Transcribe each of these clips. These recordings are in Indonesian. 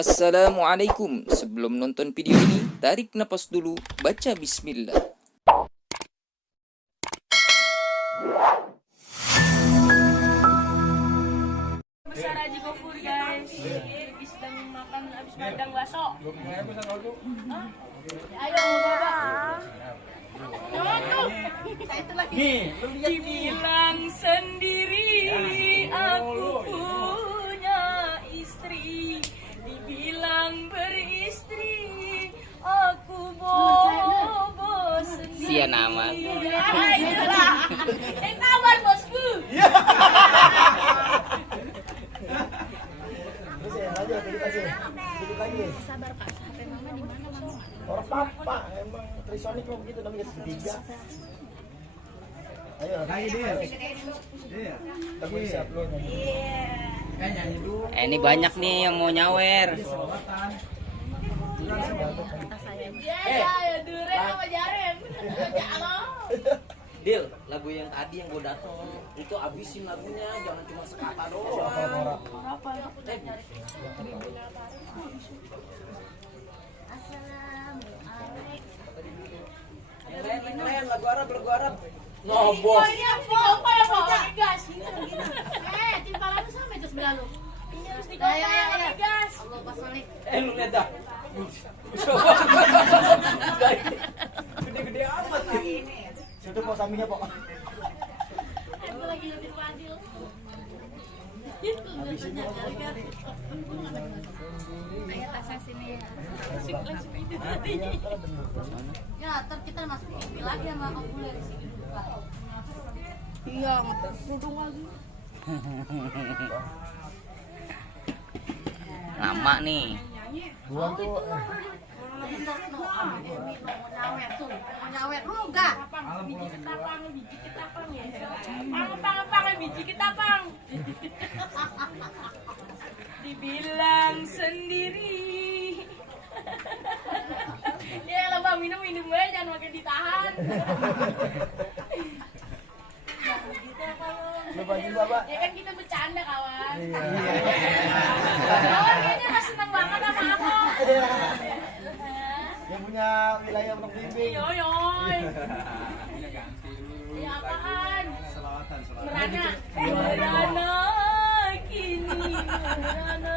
Assalamualaikum. Sebelum nonton video ini, tarik napas dulu, baca bismillah. Besar Haji Gofur guys, lagi sedang makan habis madang bakso. Ayo bapak. Itu lagi. Dibilang sendiri, aku punya istri. Dibilang beristri, aku bobo sendiri. Sian amat. Itulah. Kabar bosku. Sabar Kak, HP Mama di mana Mama? Orang papa emang Trisonic lo begitu namanya segitiga. Ayo lagi dia. Iya. Tapi siap lo nyanyi dulu. Ini banyak nih yang mau nyawer. Ya, Duren sama Jaren. Dil, lagu yang tadi yang gue dateng itu abisin lagunya, jangan cuma sekata doang. Yang lain, lagu Arab. No, bos. Ini apa ya, Pak? Gas. Timpalan lu sama itu sebelah lu. Ini harus dikompor, gas. Allah pasalik. Lu lihat dah. Gede-gede amat sih. Situ pos sampingnya Pak. Aku lagi lebih fadil. Ayo tasnya sini ya. Ya, ntar kita masuk TV lagi sama Om Bule di sini. Iya, kerudung lagi. Lama nih. Gua tuh Mau nyawer lu enggak? Biji ketapang ya. Pang, biji ketapang. Dibilang sendiri. Ya lah bang, minum aja, jangan makin ditahan. lupa juga Pak. Ya kan kita bercanda kawan. Iya. Kawan kayaknya masih seneng banget sama aku. Yang punya wilayah Pondok Bimbing. Yoyoy. Ya apaan? Merana. Merana kini merana.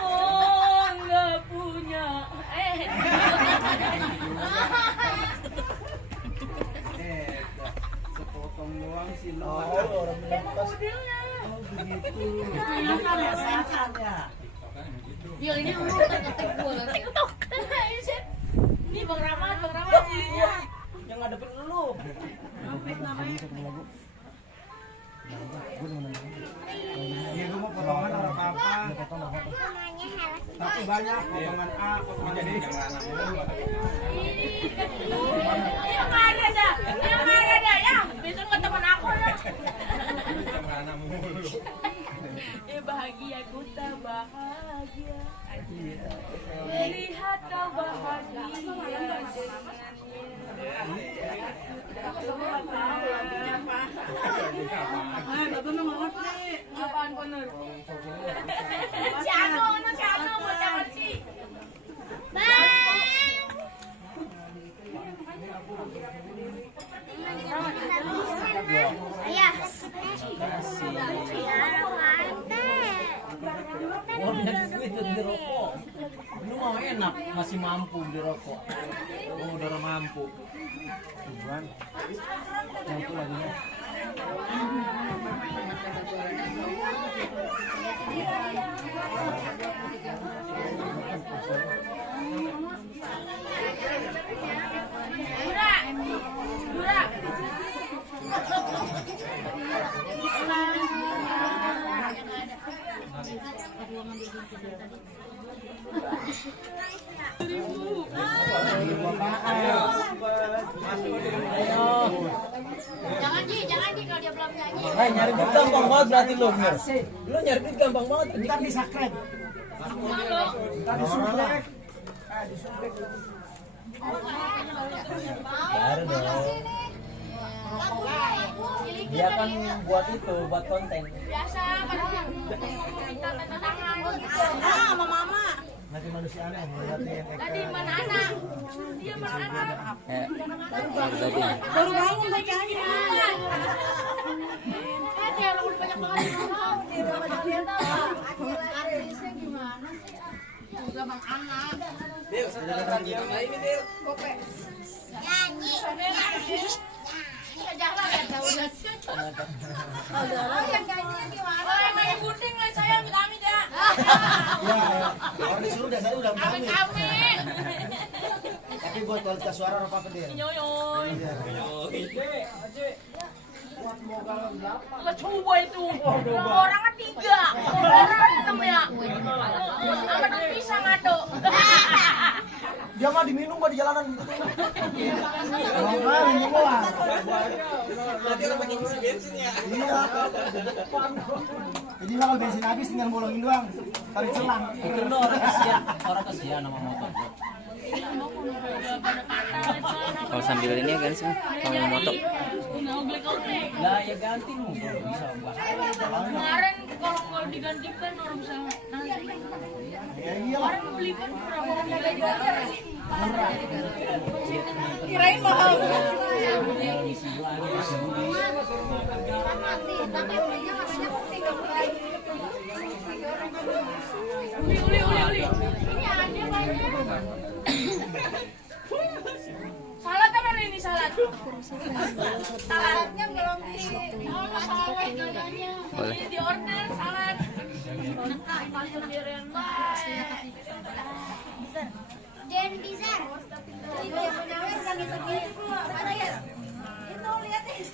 Oh nggak punya. Sepotong doang sih lo. Orang menentas. Dia ini lu ketik gua. TikTok. Ini Bang Rahmat. Yang ngadepin lu. Iya gua mau potongan orang papa. Tapi banyak potongan A, potongan jadi Yang ada dah. Ya. Besok ke teman aku ya. Ya bahagia, ku tak bahagia. Melihat kau bahagia dengannya. Apaan Konur? Si Anu mau jangan sih. Wah, banyak duit buat beli rokok. Lu mau enak, masih mampu beli rokok. Oh, udah mampu. tujuan. Yang itu lagunya. Dura. Jangan Ji kalau dia belum nyanyi. Hai, nyari duit gampang banget berarti lu, Mir. Lu nyari duit gampang banget. Kita bisa keren. Kita disubrek. Disubrek. Baru dong. Dia kan buat itu, buat konten. Biasa kan kita tanda tangan. Hati manusia aneh ngeliatin Tadi mana anak? Dia mana anak? Baru bangun bacanya. Dia orang udah banyak banget orang. Artisnya gimana sih? Udah bang anak. Nyanyi. Jangan ya tahu dah. Oh yang nyanyinya gimana? Oh, yang main gunting lah saya amit-amit ya. ya orang disuruh dasarnya udah pamit Amit-amit. tapi buat kualitas suara apa dia Nyoyoy. iya Lah coba itu. Orangnya 3. Orang 6 ya. Sama daun pisang ado. dia mah diminum mah di jalanan gitu ini mah Berarti orang pakai isi bensin ya. iya jadi mah kalau bensin habis tinggal bolongin doang tarik selang Itu orang kasihan sama motor. Kalau sambil ini ya kan sih, kalau motor. Oglek-oglek. Lah ya ganti lu bisa Mbak. Kemarin kalau nggak digantikan orang bisa ya iya lah orang beli kan berapa harga jualnya? Kirain mahal. Isi lagi isi budi. Mati, tapi belinya makanya penting dong. Uli. Ini ada banyak. Salad apa ini salad? Saladnya belum di. Oh, salad dadanya. Boleh. Di order salad. Pasal dirian baik. Den Bizar. Itu yang punya bukan itu gitu. Ada ya? Itu lihat nih.